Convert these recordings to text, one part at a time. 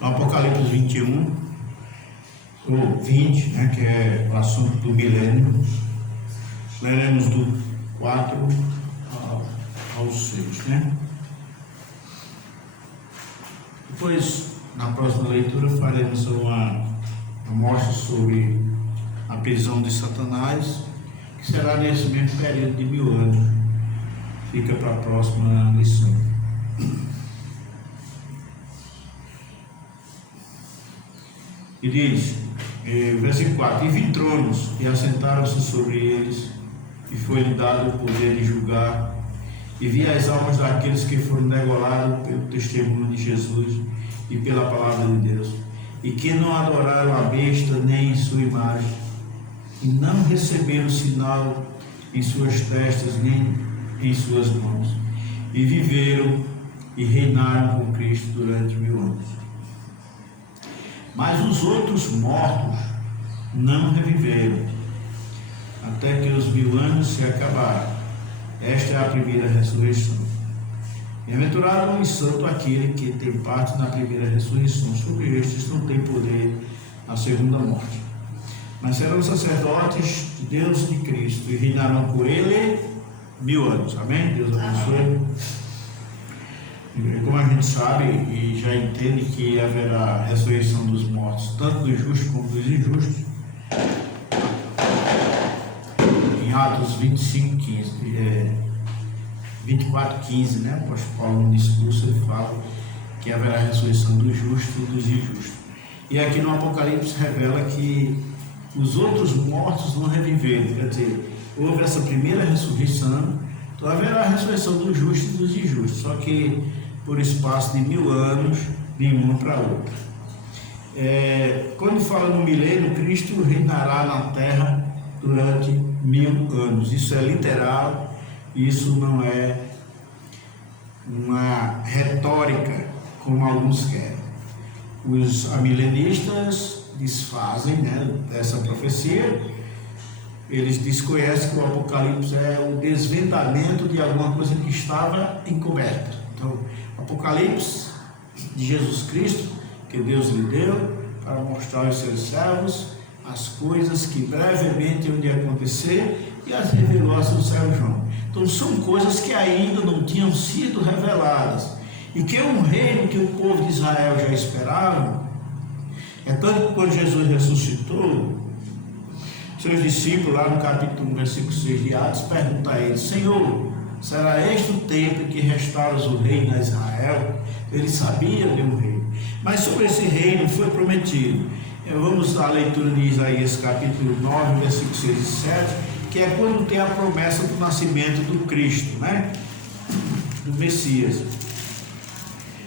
No Apocalipse 21, ou 20, né, que é o assunto do milênio, leremos do 4 ao 6, né? Depois, na próxima leitura, faremos uma mostra sobre a prisão de Satanás, que será nesse mesmo período de 1000 anos. Fica para a próxima lição. E diz, versículo 4: E vi tronos, e assentaram-se sobre eles, e foi-lhe dado o poder de julgar. E vi as almas daqueles que foram degolados pelo testemunho de Jesus e pela palavra de Deus, e que não adoraram a besta nem em sua imagem, e não receberam sinal em suas testas nem em suas mãos, e viveram e reinaram com Cristo durante 1000 anos. Mas os outros mortos não reviveram, até que os 1000 anos se acabaram. Esta é a primeira ressurreição. Bem-aventurado e santo aquele que tem parte na primeira ressurreição. Sobre estes não tem poder a segunda morte, mas serão sacerdotes de Deus e de Cristo, e reinarão por ele 1000 anos. Amém? Deus abençoe. Como a gente sabe e já entende que haverá ressurreição dos mortos, tanto dos justos como dos injustos, em Atos 24:15, né? O apóstolo Paulo, no discurso, ele fala que haverá a ressurreição dos justos e dos injustos. E aqui no Apocalipse revela que os outros mortos não reviveram, quer dizer, houve essa primeira ressurreição, então haverá a ressurreição dos justos e dos injustos, só que por espaço de 1000 anos, de uma para outra. Quando fala no milênio, Cristo reinará na terra durante 1000 anos. Isso é literal, isso não é uma retórica, como alguns querem. Os amilenistas desfazem, né, dessa profecia. Eles desconhecem que o Apocalipse é o desvendamento de alguma coisa que estava encoberta. Então, o Apocalipse de Jesus Cristo, que Deus lhe deu para mostrar aos seus servos as coisas que brevemente iam de acontecer, e as revelou a seu servo João. Então, são coisas que ainda não tinham sido reveladas, e que é um reino que o povo de Israel já esperava. É tanto que quando Jesus ressuscitou, seus discípulos, lá no capítulo 1, versículo 6 de Atos, perguntam a ele: Senhor, será este o tempo que restauras o reino a Israel? Ele sabia de um reino, mas sobre esse reino foi prometido. Vamos à leitura de Isaías capítulo 9, versículos 6 e 7, que é quando tem a promessa do nascimento do Cristo, né? Do Messias.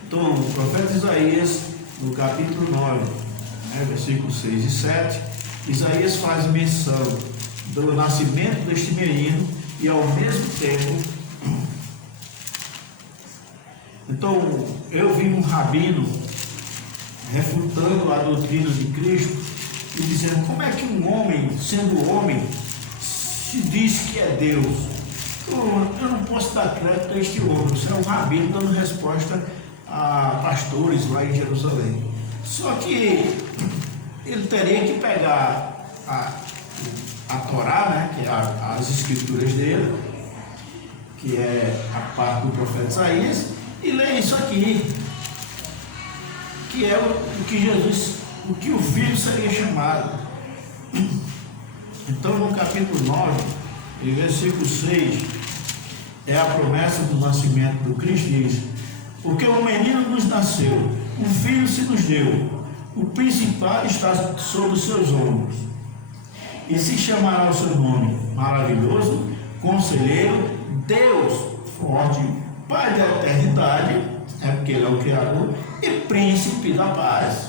Então, o profeta Isaías, no capítulo 9, né, versículos 6 e 7, Isaías faz menção do nascimento deste menino e ao mesmo tempo. Então, eu vi um rabino refutando a doutrina de Cristo e dizendo: como é que um homem, sendo homem, se diz que é Deus? Eu não posso dar crédito a este homem. Isso é um rabino dando resposta a pastores lá em Jerusalém. Só que ele teria que pegar a Torá, né, que é as escrituras dele, que é a parte do profeta Isaías, e ler isso aqui, que é o que Jesus, o que o Filho seria chamado. Então, no capítulo 9, versículo 6, é a promessa do nascimento do Cristo. Diz: porque um menino nos nasceu, um filho se nos deu, o principado está sobre os seus ombros, e se chamará o seu nome Maravilhoso, Conselheiro, Deus Forte, Pai da Eternidade, porque Ele é o Criador, e Príncipe da Paz.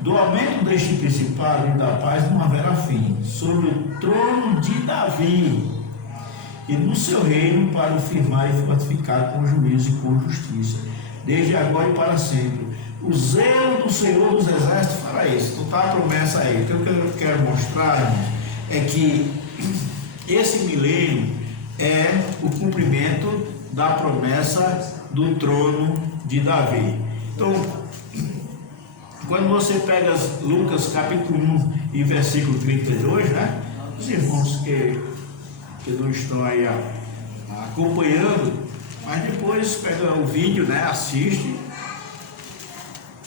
Do aumento deste principado e da paz não haverá fim, sobre o trono de Davi, e no seu reino, para o firmar e fortificar com juízo e com justiça, desde agora e para sempre. O zelo do Senhor dos Exércitos fará isso. Então está a promessa aí. Então, o que eu quero mostrar, irmãos, é que esse milênio é o cumprimento da promessa do trono de Davi. Então, quando você pega Lucas capítulo 1 e versículo 32, né? Os irmãos que não estão aí acompanhando, mas depois pega o vídeo, né? Assiste.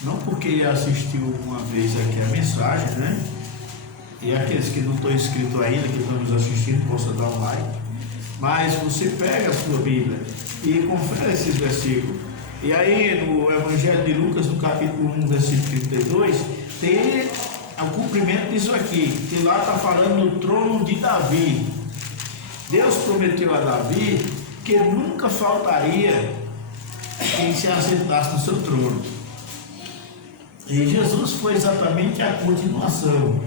Não porque assistiu uma vez aqui a mensagem, né? E aqueles que não estão inscritos ainda, que estão nos assistindo, possam dar um like. Mas você pega a sua Bíblia e confere esses versículos. E aí no Evangelho de Lucas, no capítulo 1, versículo 32, tem o cumprimento disso aqui, que lá está falando do trono de Davi. Deus prometeu a Davi que nunca faltaria quem se assentasse no seu trono. E Jesus foi exatamente a continuação.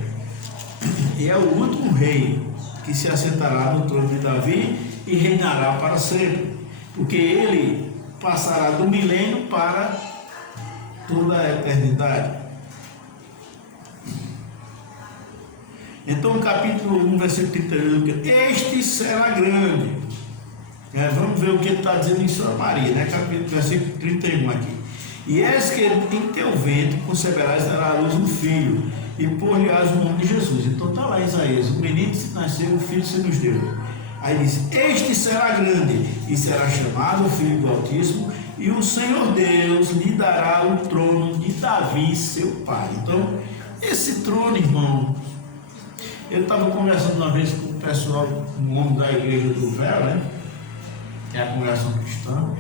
E é o último rei que se assentará no trono de Davi e reinará para sempre, porque ele passará do milênio para toda a eternidade. Então, capítulo 1, versículo 31, este será grande. Vamos ver o que ele está dizendo em Sua Maria, né? Capítulo, versículo 31 aqui. E és que em teu ventre conceberás e darás à luz um filho, e pôr-lhe-ás o nome de Jesus. Então está lá em Isaías: o menino se nasceu, o filho se nos deu. Aí diz: este será grande, e será chamado o Filho do Altíssimo, e o Senhor Deus lhe dará o trono de Davi, seu pai. Então, esse trono, irmão, eu estava conversando uma vez com o pessoal, um homem da igreja do Véu, né? Que é a congregação cristã.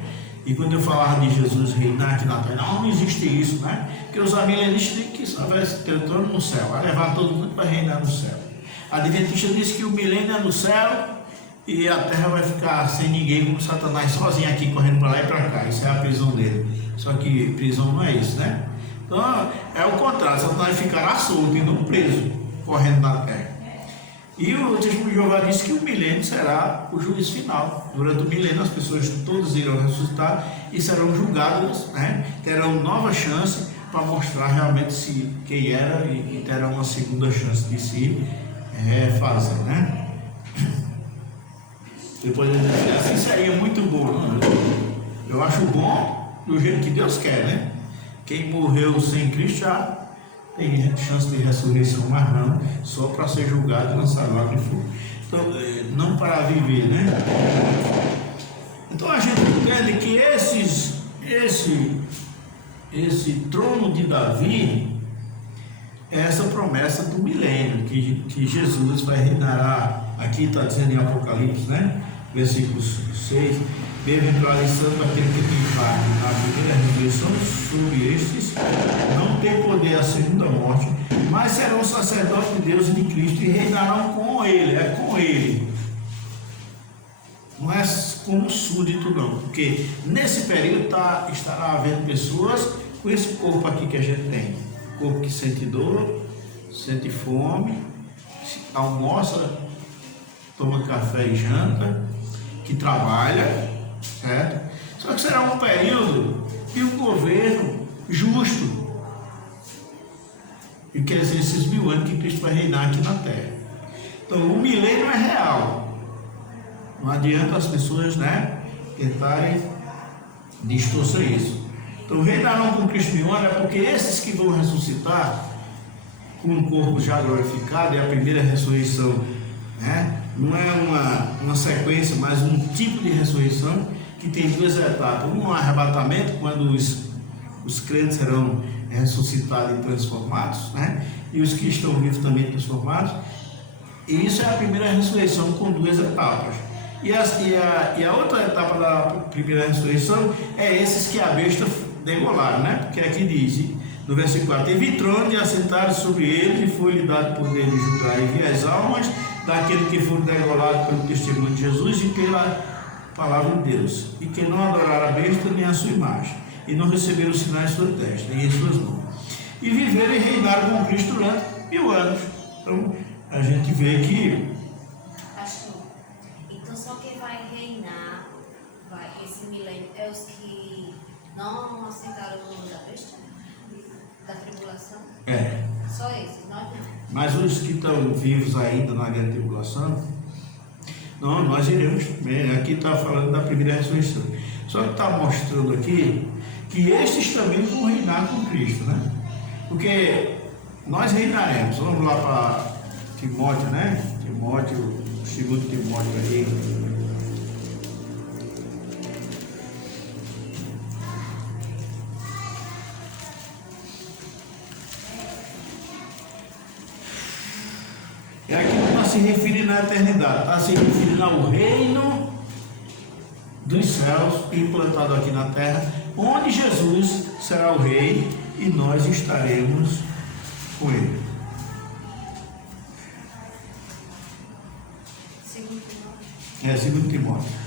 E quando eu falava de Jesus reinar aqui na terra, não existe isso, né? Porque os amilenistas têm que saber ter trono no céu, vai levar todo mundo para reinar no céu. A Adventista diz que o milênio é no céu e a terra vai ficar sem ninguém, como Satanás sozinho aqui, correndo para lá e para cá. Isso é a prisão dele. Só que prisão não é isso, né? Então é o contrário, Satanás ficará solto e não preso, correndo na terra. E o testemunho de Jeová diz que o milênio será o juízo final. Durante o milênio as pessoas todas irão ressuscitar e serão julgadas, né? Terão nova chance para mostrar realmente quem era e terão uma segunda chance de se refazer, né? Depois ele diz assim: seria muito bom. Não? Eu acho bom do jeito que Deus quer, né? Quem morreu sem Cristo já tem chance de ressurreição, mas não só para ser julgado e lançado lá de fogo. Então, não para viver, né? Então a gente entende que esse trono de Davi é essa promessa do milênio, que Jesus vai reinar. Aqui está dizendo em Apocalipse, né? Versículo 6: bem-aventurado santo aquele que tem parte na primeira ressurreição. Sobre estes não tem poder a segunda morte, mas serão sacerdotes de Deus e de Cristo e reinarão com ele. É com ele, não é como súdito não, porque nesse período estará havendo pessoas com esse corpo aqui que a gente tem, corpo que sente dor, sente fome, almoça, toma café e janta, que trabalha, certo? Só que será um período de um governo justo, e quer dizer, esses 1000 anos que Cristo vai reinar aqui na terra. Então o milênio é real. Não adianta as pessoas, né, tentarem distorcer isso. Então reinarão com Cristo 1000 anos, é porque esses que vão ressuscitar com um corpo já glorificado, é a primeira ressurreição, né? Não é uma sequência, mas um tipo de ressurreição que tem 2 etapas. Um arrebatamento, quando os crentes serão ressuscitados e transformados, né? E os que estão vivos também transformados. E isso é a primeira ressurreição com 2 etapas. E a outra etapa da primeira ressurreição é esses que a besta degolaram, né? Porque aqui diz, no versículo 4: teve trono de assentar sobre ele, e foi-lhe dado poder de julgar e ver as almas daquele que foram degolados pelo testemunho de Jesus e pela palavra de Deus, e que não adoraram a besta nem a sua imagem, e não receberam os sinais de sua testa, nem em suas mãos, e viveram e reinaram com Cristo durante 1000 anos. Então a gente vê que Pastor, então só quem vai reinar, esse milênio, é os que não aceitaram o nome da besta? Da tribulação? é. Só esses, nós não. Mas os que estão vivos ainda na grande tribulação, não, nós iremos. Aqui está falando da primeira ressurreição. Só que está mostrando aqui que estes também vão reinar com Cristo, né? Porque nós reinaremos. Vamos lá para Timóteo, né? Timóteo, segundo Timóteo aí. É aqui que está se referindo à eternidade, está se referindo ao reino dos céus implantado aqui na terra, onde Jesus será o rei e nós estaremos com ele. Segundo Timóteo.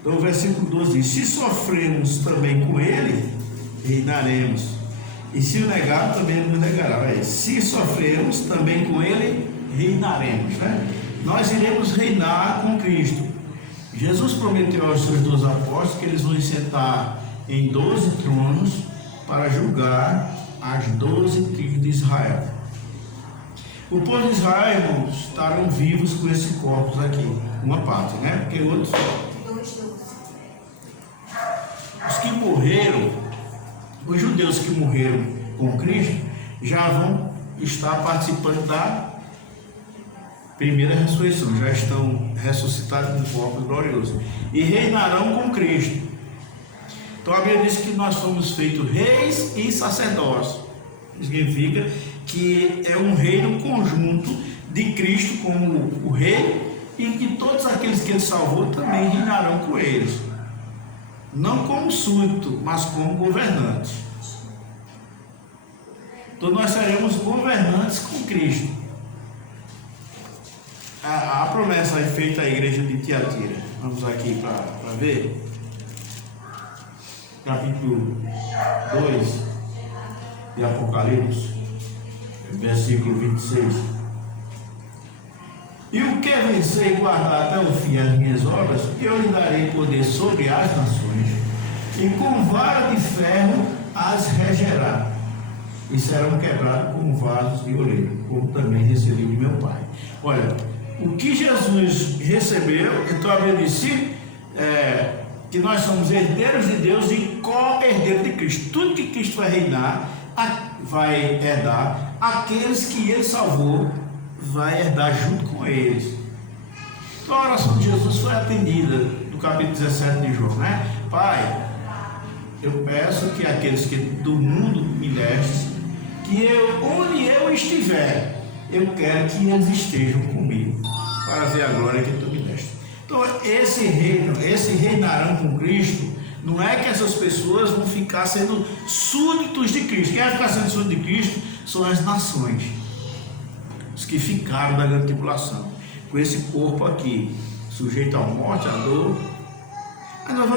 Então o versículo 12 diz: se sofremos também com ele, reinaremos. E se o negar, também nos negará. Se sofrermos também com ele, reinaremos, né? Nós iremos reinar com Cristo. Jesus prometeu aos seus 12 apóstolos que eles vão sentar em 12 tronos para julgar as 12 tribos de Israel. O povo de Israel, irmãos, estarão vivos com esse corpos aqui, uma parte, né? Porque outros, os que morreram, os judeus que morreram com Cristo, já vão estar participando da primeira ressurreição, já estão ressuscitados com corpos gloriosos e reinarão com Cristo. Então a Bíblia diz que nós fomos feitos reis e sacerdotes. Significa que é um reino conjunto de Cristo como o rei e que todos aqueles que ele salvou também reinarão com eles. Não como súdito, mas como governantes. Então nós seremos governantes com Cristo. A promessa é feita à igreja de Tiatira. Vamos aqui para ver. Capítulo 2 de Apocalipse, versículo 26. E o que vencer e guardar até o fim as minhas obras, eu lhe darei poder sobre as nações, e com vara de ferro as regerá, e serão quebrados como vasos de oleiro, como também recebi de meu Pai. Olha, o que Jesus recebeu, então a Bíblia disse que nós somos herdeiros de Deus e co-herdeiros de Cristo. Tudo que Cristo vai reinar, vai herdar, aqueles que ele salvou, vai herdar junto com eles. Então a oração de Jesus foi atendida no capítulo 17 de João, né? Pai, eu peço que aqueles que do mundo me deste, que onde eu estiver, eu quero que eles estejam comigo, para ver a glória que tu me deste. Então esse reinarão com Cristo, não é que essas pessoas vão ficar sendo súditos de Cristo. Quem vai ficar sendo súdito de Cristo são as nações, os que ficaram da grande tribulação, com esse corpo aqui, sujeito à morte, à dor. Mas nós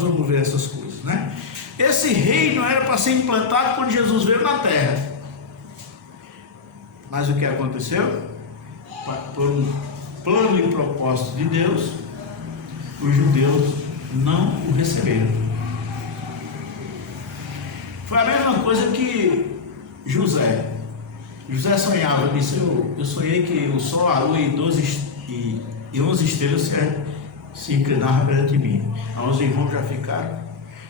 vamos ver essas coisas, né? Esse reino era para ser implantado quando Jesus veio na terra. Mas o que aconteceu? Por um plano e propósito de Deus, os judeus não o receberam. Foi a mesma coisa que José sonhava, disse: eu sonhei que o sol, a lua e 11 estrelas se inclinavam perante mim. Os irmãos já ficaram.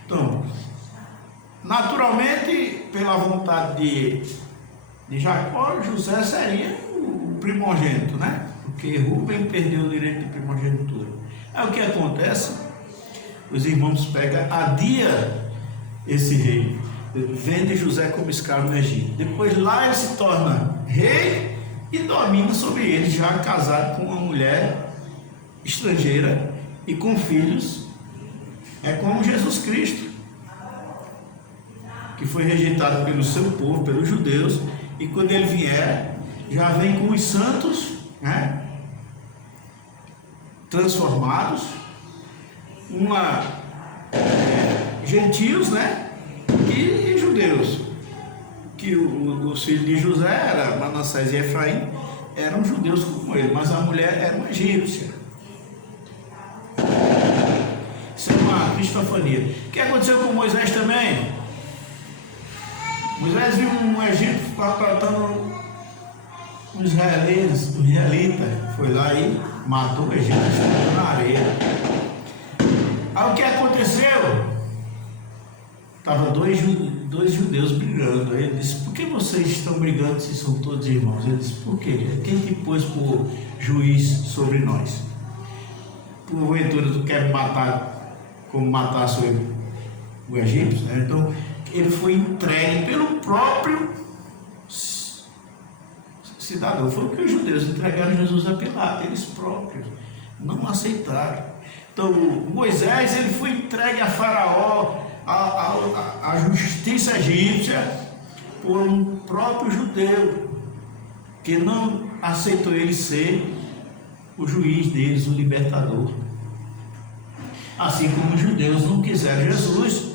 Então, naturalmente, pela vontade de Jacó, José seria o primogênito, né? Porque Rubem perdeu o direito de primogenitura. Aí o que acontece? Os irmãos adia esse rei, vende José como escravo no Egito. Depois lá ele se torna rei e domina sobre ele, já casado com uma mulher estrangeira e com filhos. É como Jesus Cristo, que foi rejeitado pelo seu povo, pelos judeus, e quando ele vier, já vem com os santos, né, transformados, gentios, né, e judeus, que os filhos de José eram Manassés e Efraim, eram judeus como ele, mas a mulher era uma egípcia. Isso é uma cristofania. O que aconteceu com Moisés também? Moisés viu um egípcio plantando O israelita foi lá e matou o egípcio na areia. Aí o que aconteceu? Estavam dois judeus brigando. Aí ele disse: por que vocês estão brigando se são todos irmãos? Ele disse: por quê? Quem te pôs por juiz sobre nós? Porventura tu quer matar como matasse o egípcio? Né? Então ele foi entregue pelo próprio cidadão. Foi o que os judeus entregaram Jesus a Pilatos, eles próprios não aceitaram. Então Moisés, ele foi entregue a Faraó, a justiça egípcia, por um próprio judeu que não aceitou ele ser o juiz deles, o libertador. Assim como os judeus não quiseram Jesus.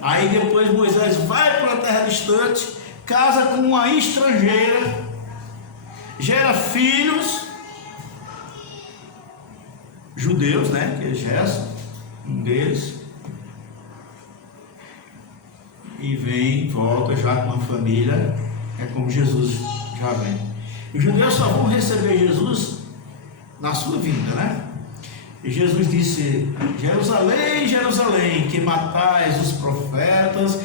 Aí depois Moisés vai para a terra distante, casa com uma estrangeira, gera filhos judeus, né? Que é Gerson, um deles, e volta já com a família. É como Jesus já vem. Os judeus só vão receber Jesus na sua vinda, né? E Jesus disse: Jerusalém, Jerusalém, que matais os profetas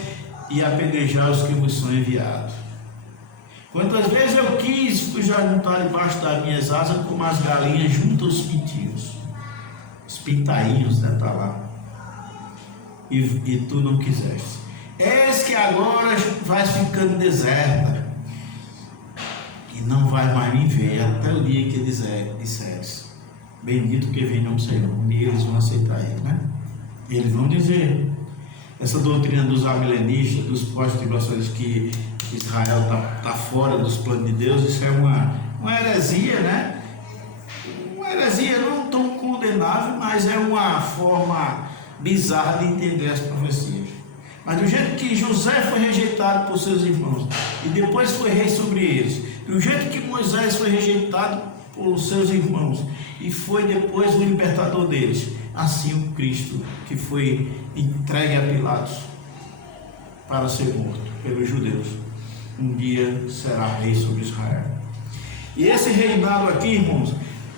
e apedrejais os que vos são enviados. Quantas vezes eu quis vos juntar debaixo das minhas asas, como as galinhas juntam os pintinhos. Os pintainhos, né? Tá lá. E tu não quiseste. Eis que agora vais ficando deserta, e não vai mais me ver até o dia que disseres: bendito que venha o Senhor. E eles vão aceitar ele, né? Eles vão dizer. Essa doutrina dos amilenistas, dos pós-tribulações, que Israel está fora dos planos de Deus, isso é uma heresia, né? Uma heresia não tão condenável, mas é uma forma bizarra de entender as profecias. Mas do jeito que José foi rejeitado por seus irmãos e depois foi rei sobre eles, do jeito que Moisés foi rejeitado por seus irmãos e foi depois o libertador deles, assim o Cristo, que foi entregue a Pilatos para ser morto pelos judeus, um dia será rei sobre Israel. E esse reinado aqui, irmãos,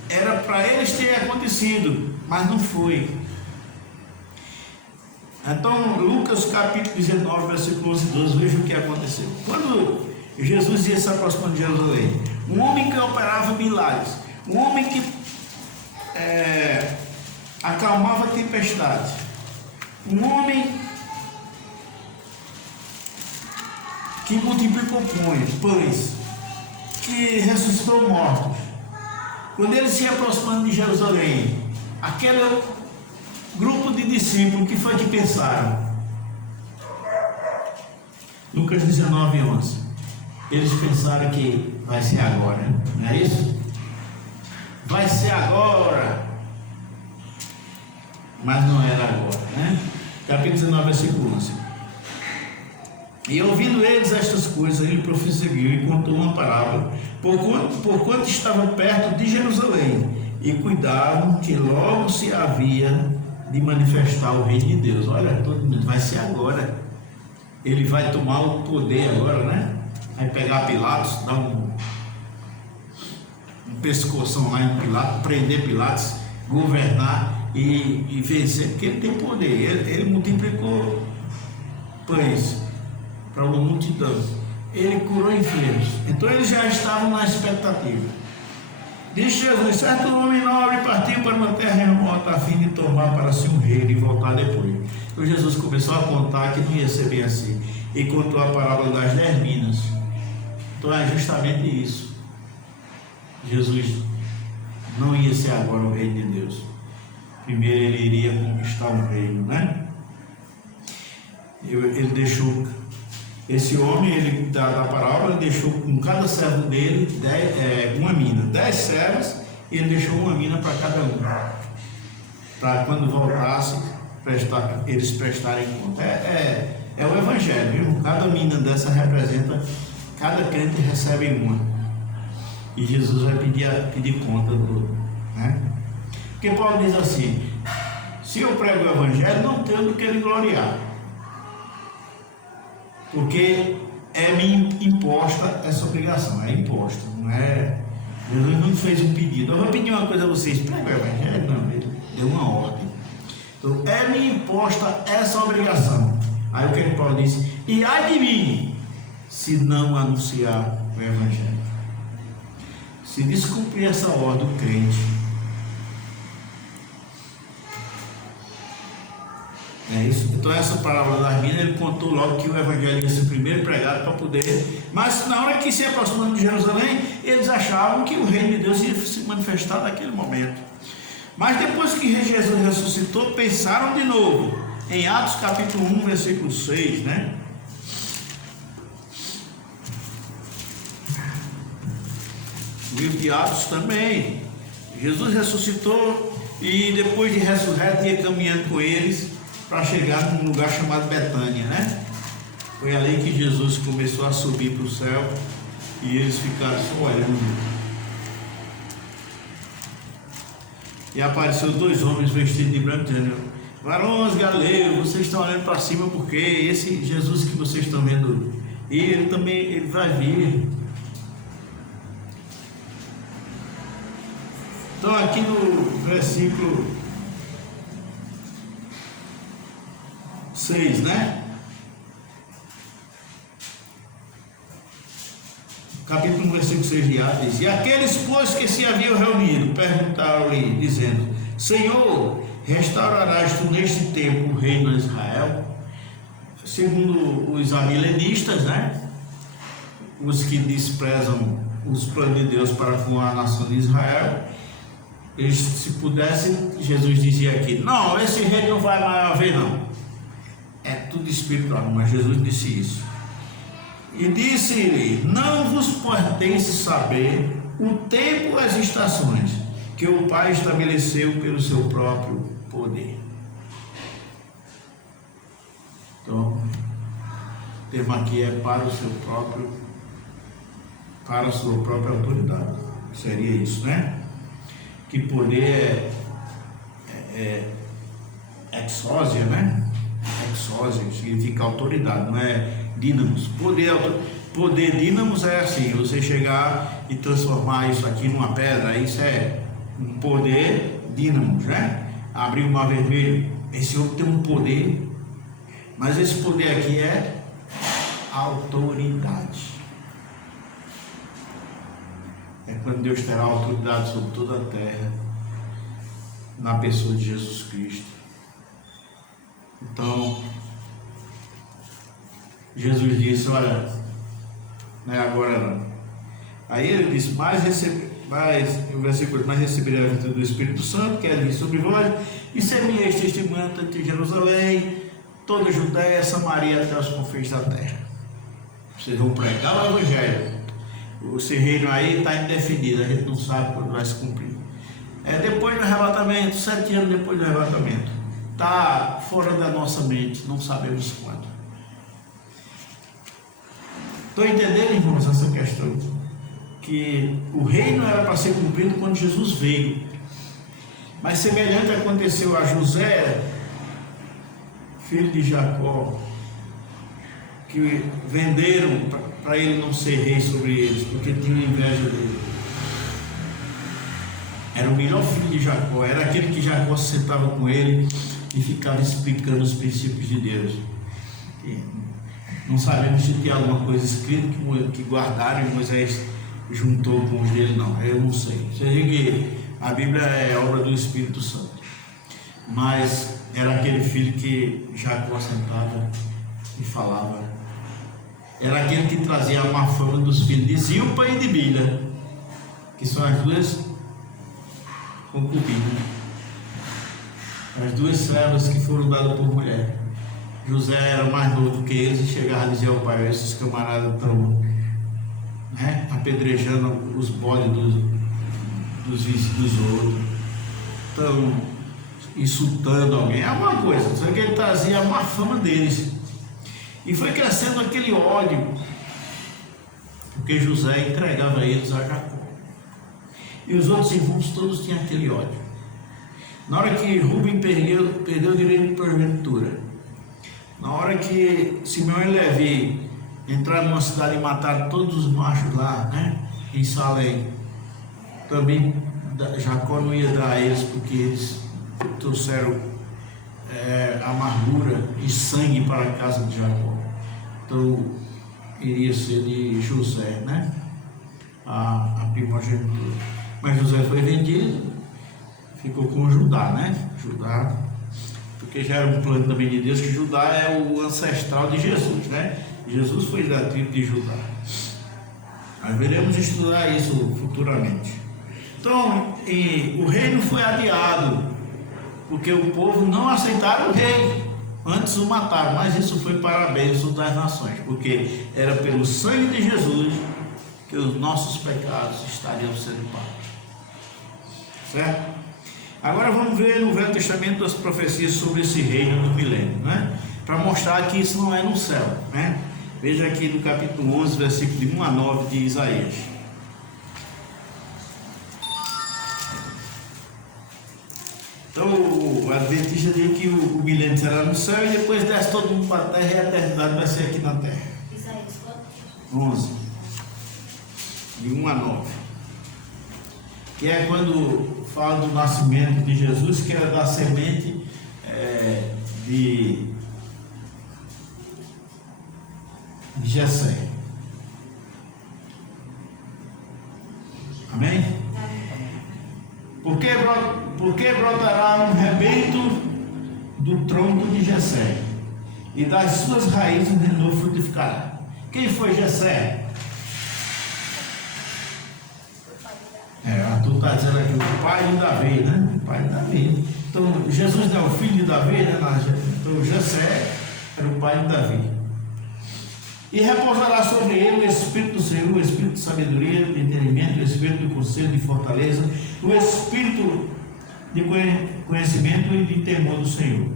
era para eles ter acontecido, mas não foi. Então, Lucas capítulo 19, versículo 11 e 12, veja o que aconteceu. Quando Jesus ia se aproximando de Jerusalém, um homem que operava milagres, um homem que acalmava a tempestade, um homem que multiplicou pães, que ressuscitou mortos. Quando ele se aproximando de Jerusalém, aquele grupo de discípulos, que foi que pensaram? Lucas 19, 11. Eles pensaram que vai ser agora, não é isso? Vai ser agora. Mas não era agora, né? Capítulo 19, versículo 11. E ouvindo eles estas coisas, ele prosseguiu e contou uma parábola, porquanto estava perto de Jerusalém, e cuidavam que logo se havia de manifestar o reino de Deus. Olha, todo mundo, vai ser agora. Ele vai tomar o poder agora, né? Vai pegar Pilatos, dar um pescoção lá em Pilatos, prender Pilatos, governar e vencer, porque ele tem poder. Ele multiplicou pães para uma multidão, ele curou enfermos. Então eles já estavam na expectativa. Disse Jesus: certo homem nobre partiu para uma terra remota a fim de tomar para si um rei e voltar depois. Então Jesus começou a contar que não ia ser bem assim, e contou a parábola das 10 minas. Então é justamente isso. Jesus não ia ser agora o reino de Deus. Primeiro ele iria conquistar um reino, né? Ele deixou, esse homem, ele da parábola, deixou com cada servo dele uma mina, 10 servos, e ele deixou uma mina para cada um, para quando voltasse eles prestarem conta. É o evangelho, viu? Cada mina dessa representa, cada crente recebe uma, e Jesus vai pedir conta do, né? Porque Paulo diz assim: se eu prego o evangelho, não tenho do que ele gloriar, porque é-me imposta essa obrigação, é imposta, não é? Jesus não fez um pedido, eu vou pedir uma coisa a vocês, prega o evangelho, não, ele deu uma ordem. Então, é-me imposta essa obrigação. Aí o que Paulo disse? E ai de mim, se não anunciar o evangelho. Se descumprir essa ordem do crente, é isso. Então essa palavra das minas, ele contou logo que o evangelho ia ser primeiro pregado para poder. Mas na hora que se aproximando de Jerusalém, eles achavam que o reino de Deus ia se manifestar naquele momento. Mas depois que Jesus ressuscitou, pensaram de novo. Em Atos capítulo 1, versículo 6, né? O livro de Atos também. Jesus ressuscitou e depois de ressurreto ia caminhando com eles para chegar num lugar chamado Betânia, né? Foi ali que Jesus começou a subir para o céu e eles ficaram só olhando. E apareceu 2 homens vestidos de branco dizendo: varões galileus, vocês estão olhando para cima porque esse Jesus que vocês estão vendo, ele também ele vai vir. Então aqui no versículo 6, né? Capítulo 1, versículo 6 de Atos diz: e aqueles, pois, que se haviam reunido, perguntaram-lhe, dizendo: Senhor, restaurarás tu neste tempo o reino de Israel? Segundo os amilenistas, né? Os que desprezam os planos de Deus para com a nação de Israel, eles, se pudessem, Jesus dizia aqui: não, esse reino não vai mais haver, não. É tudo espiritual, mas Jesus disse isso. E disse-lhe: não vos pertence saber o tempo e as estações que o Pai estabeleceu pelo seu próprio poder. Então, o termo aqui é para o seu próprio, para a sua própria autoridade. Seria isso, né? Que poder é exósia, né? Exósia significa autoridade, não é dínamos. Poder dínamos é assim: você chegar e transformar isso aqui numa pedra, isso é um poder dínamos, né? Abrir o mar vermelho, esse outro tem um poder, mas esse poder aqui é autoridade. É quando Deus terá autoridade sobre toda a terra, na pessoa de Jesus Cristo. Então, Jesus disse: olha, não é agora não. Aí ele disse: mas receberei a virtude do Espírito Santo, que é vir sobre vós, e semeis testemunho entre Jerusalém, toda a Judéia, Samaria, até os confins da terra. Vocês vão pregar o evangelho. Esse reino aí está indefinido, a gente não sabe quando vai se cumprir. É depois do arrebatamento, 7 anos depois do arrebatamento. Está fora da nossa mente, não sabemos quando. Estão entendendo, irmãos, essa questão? Que o reino era para ser cumprido quando Jesus veio. Mas semelhante aconteceu a José, filho de Jacó, que venderam para ele não ser rei sobre eles, porque tinham inveja dele. Era o melhor filho de Jacó, era aquele que Jacó se sentava com ele e ficava explicando os princípios de Deus. Não sabemos se tem alguma coisa escrita que guardaram e Moisés juntou com os dele, não. Eu não sei. Você vê que a Bíblia é obra do Espírito Santo. Mas era aquele filho que Jacó sentava e falava. Era aquele que trazia a má fama dos filhos de Zilpa e de Bilha, que são as duas concubinas, as duas servas que foram dadas por mulher. José era mais novo que eles e chegava a dizer ao pai: esses camaradas estão apedrejando os bodes dos outros, estão insultando alguém, é uma coisa. Só que ele trazia a má fama deles. E foi crescendo aquele ódio, porque José entregava eles a Jacó. E os outros irmãos todos tinham aquele ódio. Na hora que Rubem perdeu o direito de primogenitura, na hora que Simeão e Levi entraram numa cidade e mataram todos os machos lá, né? Em Salém. Também Jacó não ia dar a eles, porque eles trouxeram amargura e sangue para a casa de Jacó. Então iria ser de José, né? A primogenitura. Mas José foi vendido, ficou com Judá, né? Judá, porque já era um plano também de Deus, que Judá é o ancestral de Jesus, né? Jesus foi da tribo de Judá. Nós veremos estudar isso futuramente. Então, o reino foi adiado, porque o povo não aceitaram o rei, antes o mataram, mas isso foi para a bênção das nações, porque era pelo sangue de Jesus que os nossos pecados estariam sendo pagos. Certo? Agora vamos ver no Velho Testamento as profecias sobre esse reino do milênio, né? Para mostrar que isso não é no céu, né? Veja aqui no capítulo 11, versículo de 1 a 9 de Isaías. Então o Adventista diz que o milênio será no céu e depois desce todo mundo para a terra e a eternidade vai ser aqui na terra. Isaías quanto? 11, de 1 a 9. Que é quando fala do nascimento de Jesus, que era da semente de Jessé. Amém? Por que brotará um rebento do tronco de Jessé, e das suas raízes um renovo frutificará. Quem foi Jessé? Tu está dizendo aqui o pai de Davi, né? O pai de Davi. Então Jesus não é o filho de Davi, né? Então Jessé era o pai de Davi. E repousará sobre ele o Espírito do Senhor, o Espírito de sabedoria, de entendimento, o Espírito de conselho, de fortaleza, o Espírito de conhecimento e de temor do Senhor.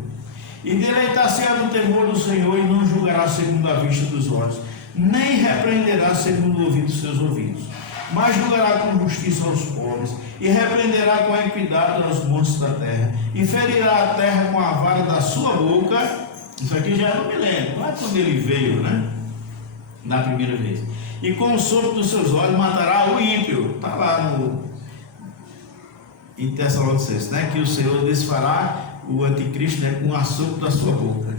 E deleitar-se-á no temor do Senhor, e não julgará segundo a vista dos olhos, nem repreenderá segundo o ouvido dos seus ouvidos, mas julgará com justiça aos pobres, e repreenderá com equidade aos montes da terra, e ferirá a terra com a vara da sua boca. Isso aqui já era um milênio, lá quando ele veio, né? Na primeira vez. E com o sopro dos seus olhos matará o ímpio. Está lá em Tessalonicenses, né? Que o Senhor desfará o anticristo, né? Com o assopro da sua boca.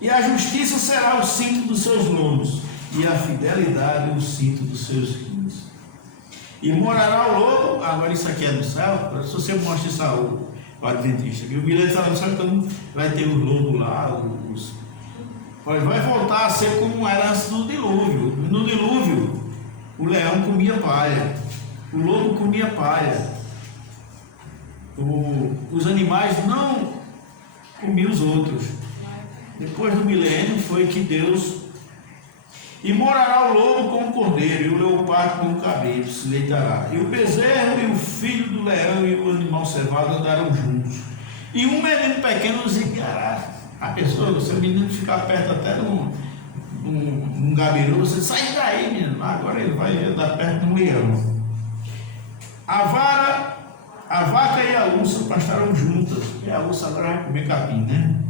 E a justiça será o cinto dos seus lombos, e a fidelidade o cinto dos seus rins. E morará o lobo. Agora isso aqui é no céu. Se você mostra isso ao Adventista, que o milênio está no céu, então vai ter os lobos lá, vai voltar a ser como era antes do dilúvio. No dilúvio, o leão comia palha, o lobo comia palha, os animais não comiam os outros. Depois do milênio foi que Deus... E morará o lobo com o cordeiro, e o leopardo com o cabrito se deitará, e o bezerro e o filho do leão e o animal cevado andarão juntos, e um menino pequeno os guiará. A pessoa, o seu menino ficar perto até de um gabiru, você sai daí, menino. Agora ele vai andar perto de um leão. A vaca e a ursa pastarão juntas, e a ursa agora vai comer capim, né?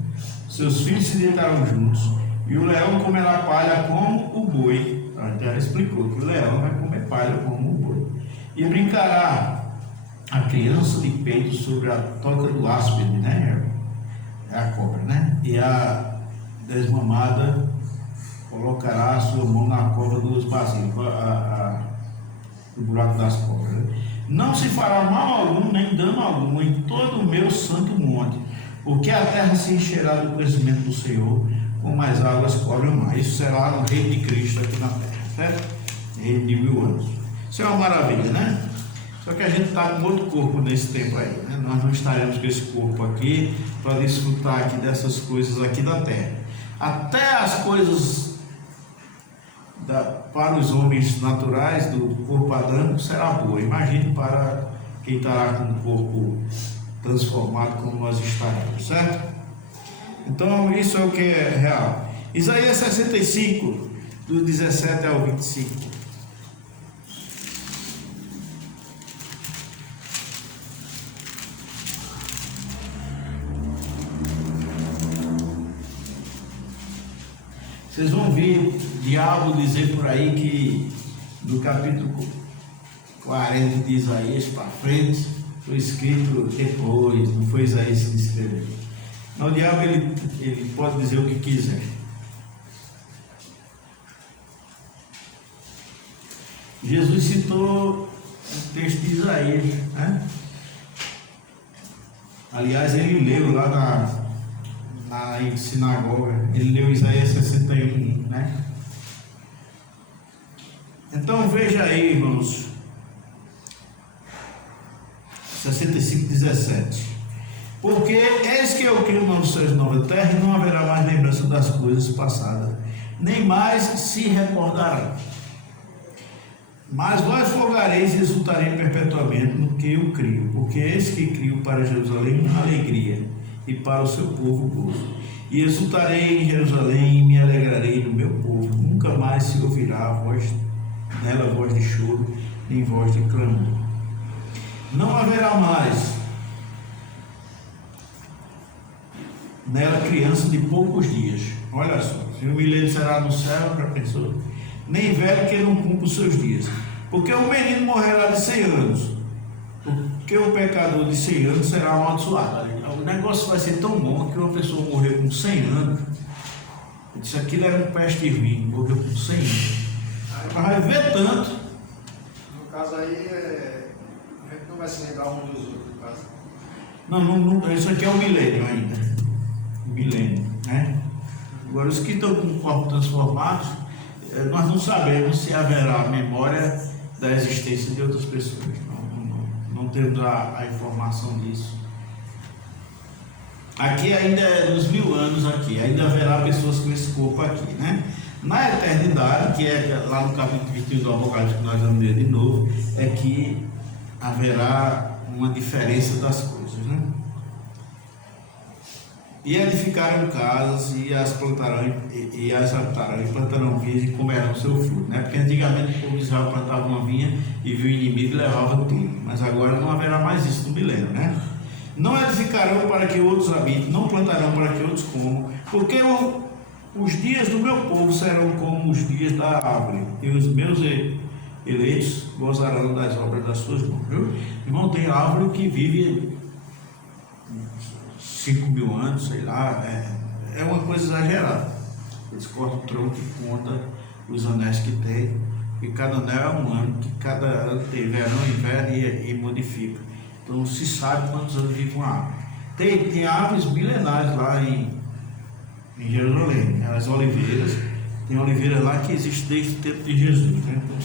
Seus filhos se deitarão juntos, e o leão comerá palha como o boi. Já explicou que o leão vai comer palha como o boi. E brincará a criança de peito sobre a toca do áspide, né? É a cobra, né? E a desmamada colocará a sua mão na cova dos basilos, o buraco das cobras. Né? Não se fará mal algum, nem dano algum em todo o meu santo monte, porque a terra se encherá do conhecimento do Senhor, como as águas cobrem o mar. Isso será no reino de Cristo aqui na terra, certo? Reino de 1000 anos. Isso é uma maravilha, né? Só que a gente está com outro corpo nesse tempo aí, né? Nós não estaremos com esse corpo aqui para desfrutar aqui dessas coisas aqui da terra. Até as coisas para os homens naturais do corpo adâmico será boa. Imagine para quem estará com o corpo transformado como nós estaremos, certo? Então isso é o que é real. Isaías 65, do 17 ao 25. Vocês vão ver diabo dizer por aí que no capítulo 40 de Isaías para frente foi escrito depois, não foi Isaías que escreveu. Não, o diabo ele pode dizer o que quiser. Jesus citou o texto de Isaías, né? Aliás, ele leu lá na sinagoga, ele leu Isaías 61, né? Então veja aí, irmãos, 65:17. Porque eis que eu crio novos céus e nova terra, e não haverá mais lembrança das coisas passadas, nem mais se recordarão. Mas vós folgareis e exultarei perpetuamente no que eu crio, porque eis que crio para Jerusalém uma alegria, e para o seu povo gozo. E exultarei em Jerusalém, e me alegrarei no meu povo. Nunca mais se ouvirá nela voz de choro, nem voz de clamor. Não haverá mais nela criança de poucos dias. Olha só, se o milênio será no céu, já pensou? Nem velho que não cumpra os seus dias. Porque o menino morrerá de 100 anos. Porque o pecador de 100 anos será amaldiçoado. O negócio vai ser tão bom que uma pessoa morreu com 100 anos. Eu disse, aquilo era um peste ruim, morreu com 100 anos. Mas vai ver tanto. No caso aí, a gente não vai se lembrar um dos outros, no caso. Não, isso aqui é o milênio ainda. O milênio, né? Agora, os que estão com o corpo transformado, nós não sabemos se haverá memória da existência de outras pessoas. Não temos a informação disso. Aqui ainda é nos 1000 anos aqui, ainda haverá pessoas com esse corpo aqui, né? Na eternidade, que é lá no capítulo 21 do Apocalipse, que nós vamos ler de novo, é que haverá uma diferença das coisas, né? E edificarão casas, e as plantarão, e as habitarão, e plantarão vinhas, e comerão seu fruto, né? Porque antigamente o povo de Israel plantava uma vinha, e viu o inimigo e levava tudo. Mas agora não haverá mais isso no milênio, né? Não edificarão para que outros habitem, não plantarão para que outros comam, porque os dias do meu povo serão como os dias da árvore, e os meus eleitos gozarão das obras das suas mãos, viu? Irmão, tem árvore que vive 5.000 anos, sei lá, é uma coisa exagerada. Eles cortam o tronco e contam os anéis que tem, e cada anel é um ano, que cada ano tem verão, inverno e modifica. Então se sabe quantos anos vive uma árvore. Tem árvores milenares lá em Jerusalém, as oliveiras. Tem oliveiras lá que existem desde o tempo de Jesus, né? Então,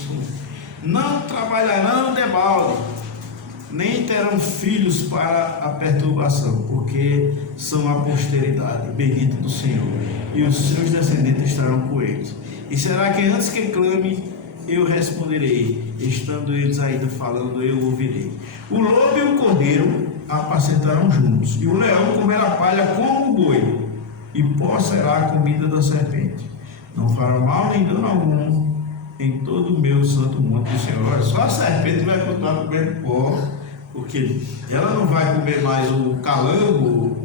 não trabalharão de balde, nem terão filhos para a perturbação, porque são a posteridade bendita do Senhor, e os seus descendentes estarão com eles. E será que antes que clame, eu responderei, estando eles ainda falando, eu ouvirei. O lobo e o cordeiro apacentarão juntos, e o leão comerá palha como o boi, e pó será a comida da serpente. Não fará mal nem dano algum em todo o meu santo monte do Senhor. Só a serpente vai continuar comendo pó, porque ela não vai comer mais o calango,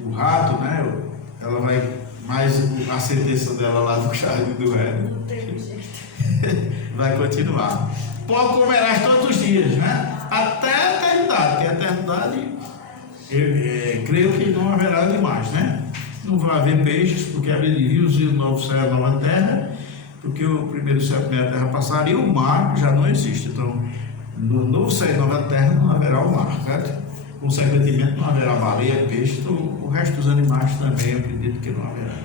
o rato, né? Ela vai mais a sentença dela lá do Jardim do Éden. Não tem jeito. Vai continuar. Pó comerás todos os dias, né? Até a eternidade, que a eternidade, creio que não haverá animais, né? Não vai haver peixes, porque a Bíblia diz o novo céu e a nova terra, porque o primeiro céu e a primeira terra passaram, e o mar já não existe. Então, no novo céu e nova terra não haverá o mar, certo? Consequentemente, não haverá baleia, peixe, então, o resto dos animais também, eu acredito que não haverá.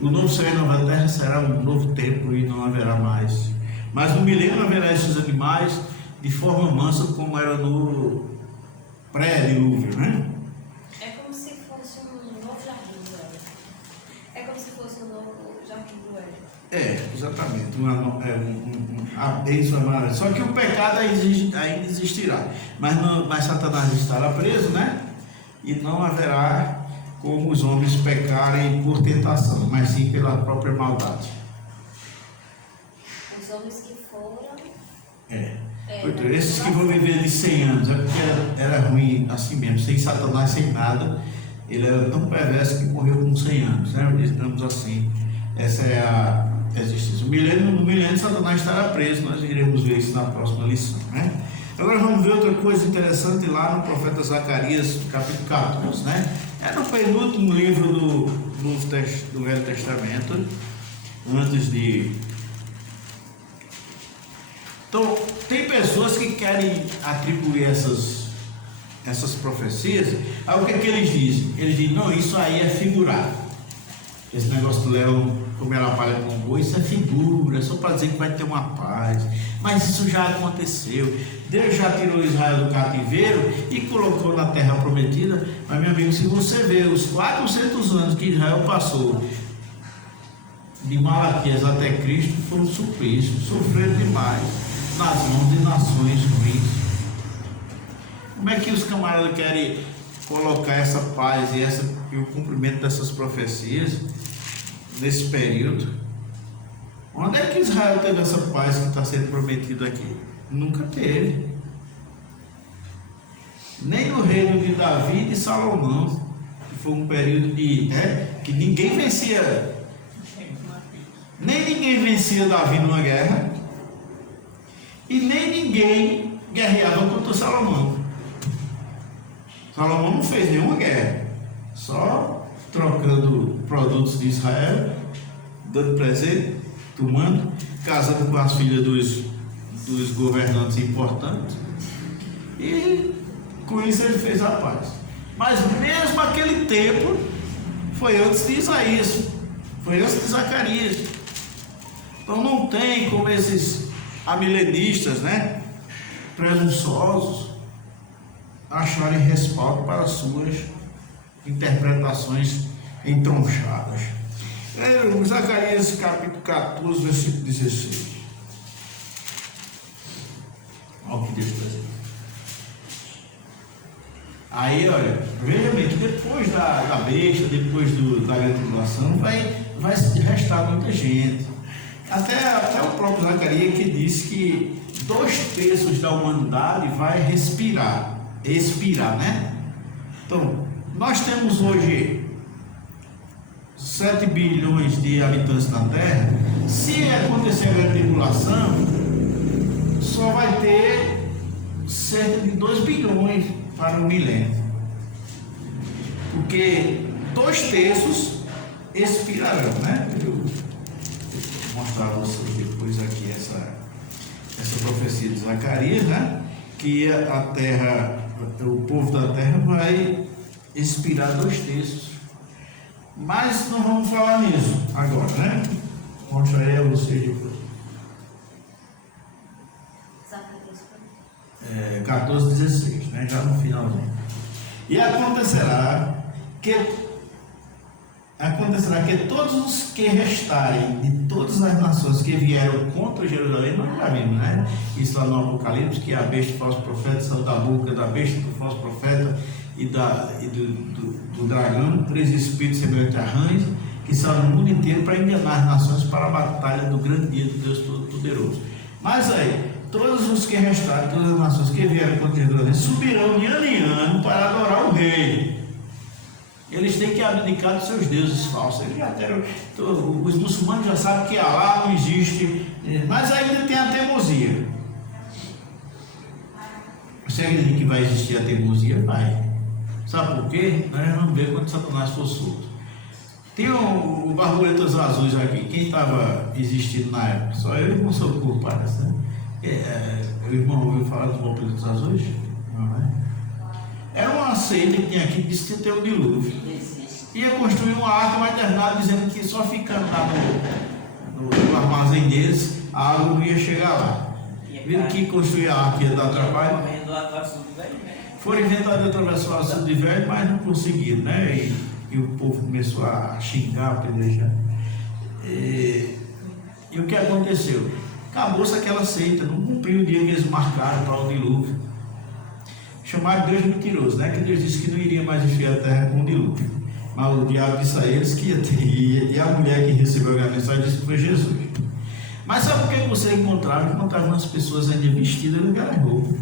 O novo céu e a nova terra será um novo templo e não haverá mais. Mas no milênio haverá esses animais de forma mansa, como era no pré-dilúvio, né? É como se fosse um novo jardim do Éden. É como se fosse um novo jardim do Éden. Exatamente. Só que o pecado ainda existirá. Mas Satanás estará preso, né? E não haverá como os homens pecarem por tentação, mas sim pela própria maldade. Os homens que foram. Esses que vão viver de 100 anos, é porque era ruim assim mesmo, sem Satanás, sem nada. ele era tão perverso que morreu com 100 anos, né? Digamos assim, essa é a existência. No milênio Satanás estará preso, nós iremos ver isso na próxima lição, né? Agora vamos ver outra coisa interessante lá no profeta Zacarias, capítulo 14, né? É no penúltimo livro do Velho Testamento, antes de... Então, tem pessoas que querem atribuir essas profecias. Aí o que é que eles dizem? Eles dizem, não, isso aí é figurado. Esse negócio do leão comer a palha com boi, isso é figura, é só para dizer que vai ter uma paz. Mas isso já aconteceu. Deus já tirou Israel do cativeiro e colocou na terra prometida. Mas, meu amigo, se você ver os 400 anos que Israel passou, de Malaquias até Cristo, foram suplícios, sofreram demais nas mãos de nações ruins. Como é que os camaradas querem colocar essa paz e o cumprimento dessas profecias nesse período? Onde é que Israel teve essa paz que está sendo prometida aqui? Nunca teve. Nem no reino de Davi e de Salomão, que foi um período que ninguém vencia. Nem ninguém vencia Davi numa guerra, e nem ninguém guerreava contra Salomão. Salomão não fez nenhuma guerra, só trocando produtos de Israel, dando presente, tomando, casando com as filhas dos governantes importantes, e com isso ele fez a paz. Mas mesmo aquele tempo foi antes de Isaías, foi antes de Zacarias. Então não tem como esses amilenistas, né, presunçosos, acharem respaldo para suas interpretações entronchadas. Zacarias capítulo 14, versículo 16. Olha o que Deus está dizendo. Aí, olha, veja bem que depois da besta, depois da grande tribulação, vai restar muita gente. Até o próprio Zacarias que disse que 2/3 da humanidade vai expirar, né? Então, nós temos hoje 7 bilhões de habitantes na Terra. Se acontecer a grande tribulação, só vai ter cerca de 2 bilhões para o milênio, porque 2/3 expirarão, né? Eu vou mostrar a vocês depois aqui essa profecia de Zacarias, né? Que a terra, o povo da terra vai expirar 2/3. Mas não vamos falar nisso agora, né? Mostra aí a vocês depois. 14:16, né? Já no finalzinho. E acontecerá que todos os que restarem de todas as nações que vieram contra Jerusalém, nós já vimos, né? Isso lá no Apocalipse, que a besta do falso profeta saiu da boca da besta do falso profeta e do dragão, 3 espíritos semelhantes a rãs, que saíram no mundo inteiro para enganar as nações para a batalha do grande dia de Deus Todo-Poderoso. Mas aí, todos os que restaram, todas as nações que vieram contra Jerusalém, subirão de ano em ano para adorar o rei. Eles têm que abdicar dos seus deuses falsos. Eles já os muçulmanos já sabem que Alá não existe, mas ainda tem a teimosia. Você acredita que vai existir a teimosia? Vai. Sabe por quê? Nós vamos ver quando Satanás for solto. Tem o Borboletas Azuis aqui. Quem estava existindo na época? Só eu e o irmão Socorro, parece, né? O irmão ouviu falar dos Borboletas Azuis? Não é? Era uma seita que tinha aqui que disse que tem o dilúvio. Ia construir uma arca maternal dizendo que só ficando lá no armazém deles, a água não ia chegar lá. Viram que construir a arca ia dar trabalho. Foram inventados de atravessar o assunto de velho, mas não conseguiram, né? E o povo começou a xingar, apedrejar. E o que aconteceu? Acabou-se aquela seita, não cumpriu o dia que eles marcaram para o dilúvio. Chamaram Deus de mentiroso, né? Que Deus disse que não iria mais encher a terra com o dilúvio. Mas o diabo disse a eles que ia ter. E a mulher que recebeu a mensagem disse que foi Jesus. Mas sabe por que você encontrava? Encontrava umas pessoas ainda vestidas naquela roupa.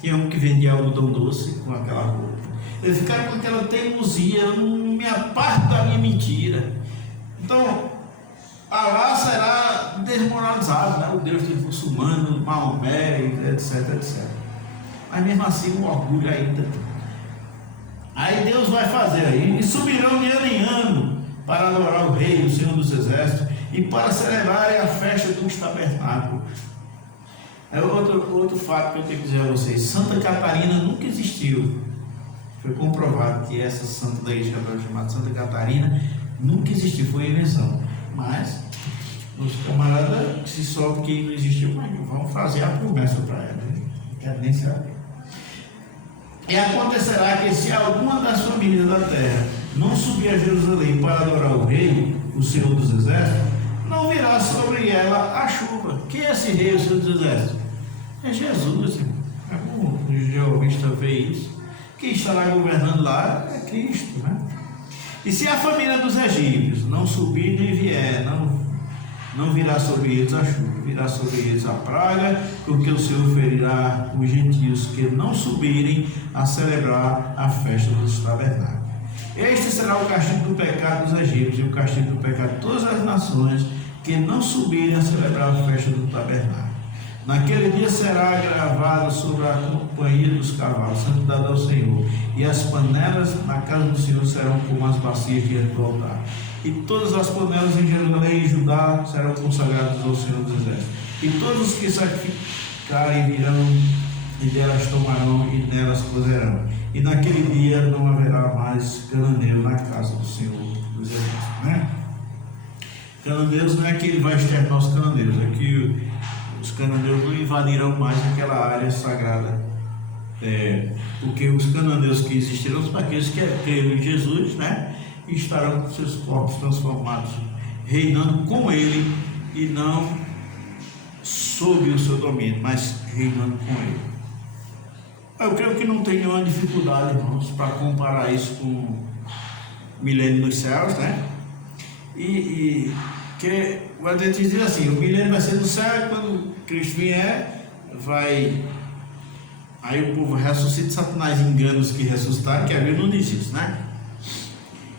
Tinha um que vendia algodão doce com aquela roupa. Eles ficaram com aquela teimosia, eu não me aparto da minha mentira. Então, Alá será desmoralizado, né? O Deus dos muçulmanos, Maomé, etc, etc. Mas mesmo assim o orgulho ainda. Aí Deus vai fazer aí, e subirão de ano em ano para adorar o Rei, o Senhor dos Exércitos, e para celebrarem a festa dos tabernáculos. É outro fato que eu tenho que dizer a vocês: Santa Catarina nunca existiu. Foi comprovado que essa santa da igreja católica chamada Santa Catarina nunca existiu, foi invenção. Mas os camaradas se soube que não existiu, mas vão fazer a promessa para ela, né? Não quero nem saber. E acontecerá que se alguma das famílias da terra não subir a Jerusalém para adorar o Rei, o Senhor dos Exércitos, não virá sobre ela a chuva. Quem é esse Rei, o Senhor dos Exércitos? É Jesus, irmão. É como o jeovista vê isso. Quem estará governando lá é Cristo, né? E se a família dos egípcios não subir nem vier, não virá sobre eles a chuva, virá sobre eles a praga, porque o Senhor ferirá os gentios que não subirem a celebrar a festa dos tabernáculos. Este será o castigo do pecado dos egípcios e o castigo do pecado de todas as nações que não subirem a celebrar a festa do tabernáculo. Naquele dia será gravado sobre a companhia dos cavalos, santidade ao Senhor, e as panelas na casa do Senhor serão como as bacias diante do altar. E todas as panelas em Jerusalém e Judá serão consagradas ao Senhor dos Exércitos. E todos os que sacrificarem virão e delas tomarão e nelas cozerão. E naquele dia não haverá mais cananeiro na casa do Senhor dos Exércitos, né? Cananeus não é que ele vai exterminar os cananeus, é que os cananeus não invadirão mais aquela área sagrada, porque os cananeus que existirão são aqueles que creem em Jesus, né? E estarão com seus corpos transformados, reinando com ele e não sob o seu domínio, mas reinando com ele. Eu creio que não tem nenhuma dificuldade, irmãos, para comparar isso com o milênio nos céus, né? E que o Adventista diz assim: o milênio vai ser no céu, quando Cristo vier, aí o povo ressuscita. Satanás engana os que ressuscitaram, que a Bíblia não diz isso, né?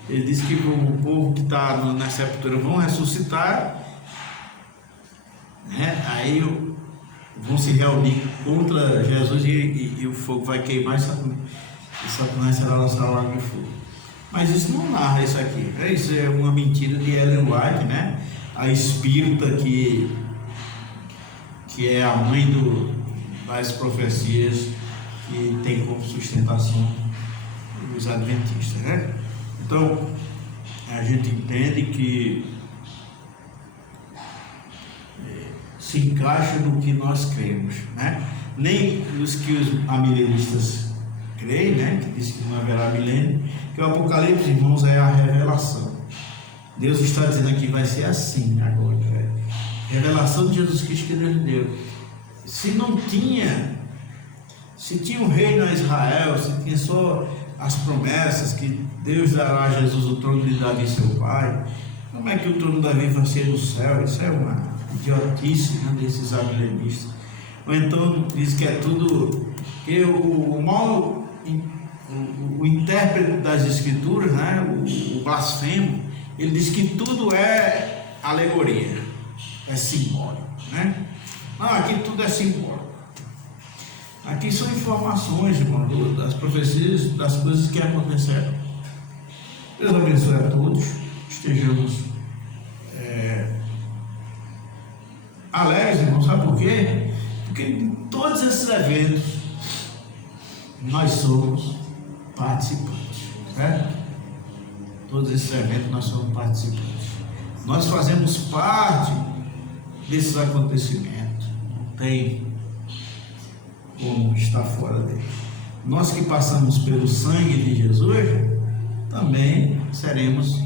Ele diz que o povo que está na sepultura vão ressuscitar, né? Aí vão se reunir contra Jesus e o fogo vai queimar e Satanás será lançado lá no fogo. Mas isso não narra isso aqui, né? Isso é uma mentira de Ellen White, né? A espírita que é a mãe das profecias, que tem como sustentação os adventistas, né? Então, a gente entende que se encaixa no que nós cremos, né? Nem nos que os amilenistas creem, né? Que diz que não haverá milênio, que o Apocalipse, irmãos, é a revelação. Deus está dizendo aqui, vai ser assim agora, né? Revelação de Jesus Cristo que Deus deu. Se tinha um reino a Israel, se tinha só as promessas que Deus dará a Jesus o trono de Davi, seu pai, como é que o trono de Davi vai ser no céu? Isso é uma idiotice, né, desses amilenistas. Ou então diz que é tudo, que o intérprete das escrituras, né, o blasfemo, ele diz que tudo é alegoria, é simbólico, né? Não, aqui tudo é simbólico. Aqui são informações, irmão, das profecias, das coisas que aconteceram. Deus abençoe a todos, estejamos alegres, irmão, sabe por quê? Porque em todos esses eventos nós somos participantes, certo? Todos esses eventos nós somos participantes. Nós fazemos parte desses acontecimentos. Não tem como estar fora dele. Nós que passamos pelo sangue de Jesus, também seremos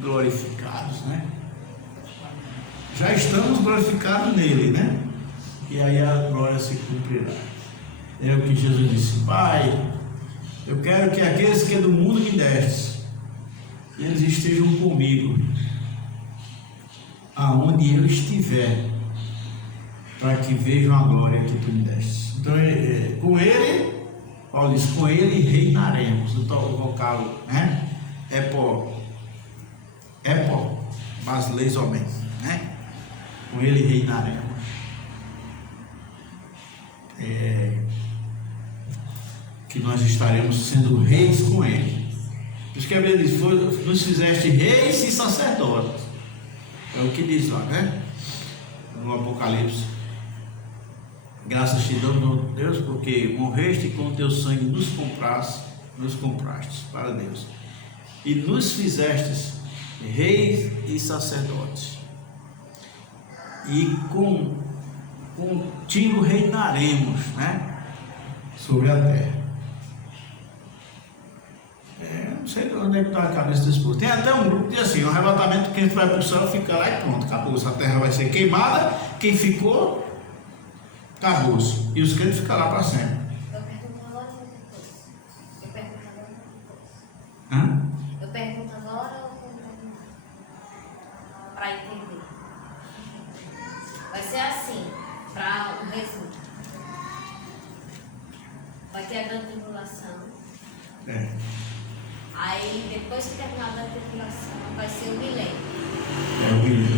glorificados, né? Já estamos glorificados nele, né? E aí a glória se cumprirá. É o que Jesus disse: Pai, eu quero que aqueles que do mundo me destes, eles estejam comigo, aonde eu estiver, para que vejam a glória que tu me deste. Então, com ele Olha, diz, com ele reinaremos. O vocal, né? Epo, basileis homem, né? Com ele reinaremos. Que nós estaremos sendo reis com ele. Por isso que a Bíblia diz, nos fizeste reis e sacerdotes. É o que diz lá, né? No Apocalipse. Graças te damos, meu Deus, porque morreste e com o teu sangue nos compraste para Deus. E nos fizestes reis e sacerdotes. E contigo reinaremos, né? Sobre a terra. Não sei onde é que está a cabeça desse povo. Tem até um grupo que diz assim, o arrebatamento, quem vai para o céu fica lá e pronto, acabou. A terra vai ser queimada, quem ficou, acabou-se. E os crentes ficam lá para sempre. Eu pergunto agora ou depois? Eu pergunto agora ou depois? Hã? Eu pergunto agora ou pergunto para entender? Vai ser assim, para um resumo. Vai ter a grande tribulação. Aí, depois que terminar a tribulação, vai ser o milênio.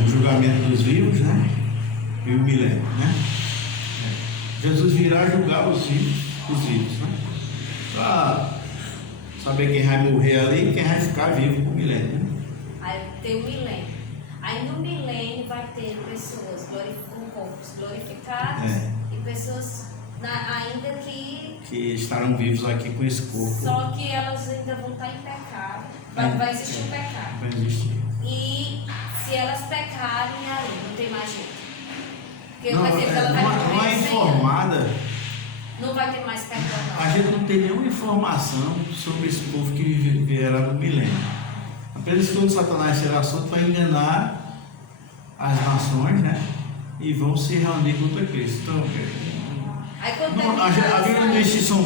O julgamento dos vivos, né? E o milênio, né? Jesus virá julgar os vivos, né? Para saber quem vai morrer ali e quem vai ficar vivo com o milênio, né? Aí tem o milênio. Aí no milênio vai ter pessoas com corpos glorificados e pessoas ainda que estarão vivos aqui com esse corpo. Só que elas ainda vão estar em pecado. Vai existir um pecado. Vai existir. E se elas pecarem, aí não tem mais jeito. Porque Não, vai ser que ela vai não é informada. Não vai ter mais pecado. A gente não tem nenhuma informação sobre esse povo que viverá no milênio. Apenas que o Satanás será solto para enganar as nações, né? E vão se reunir contra Cristo. Então, Aí, quando a Bíblia diz que são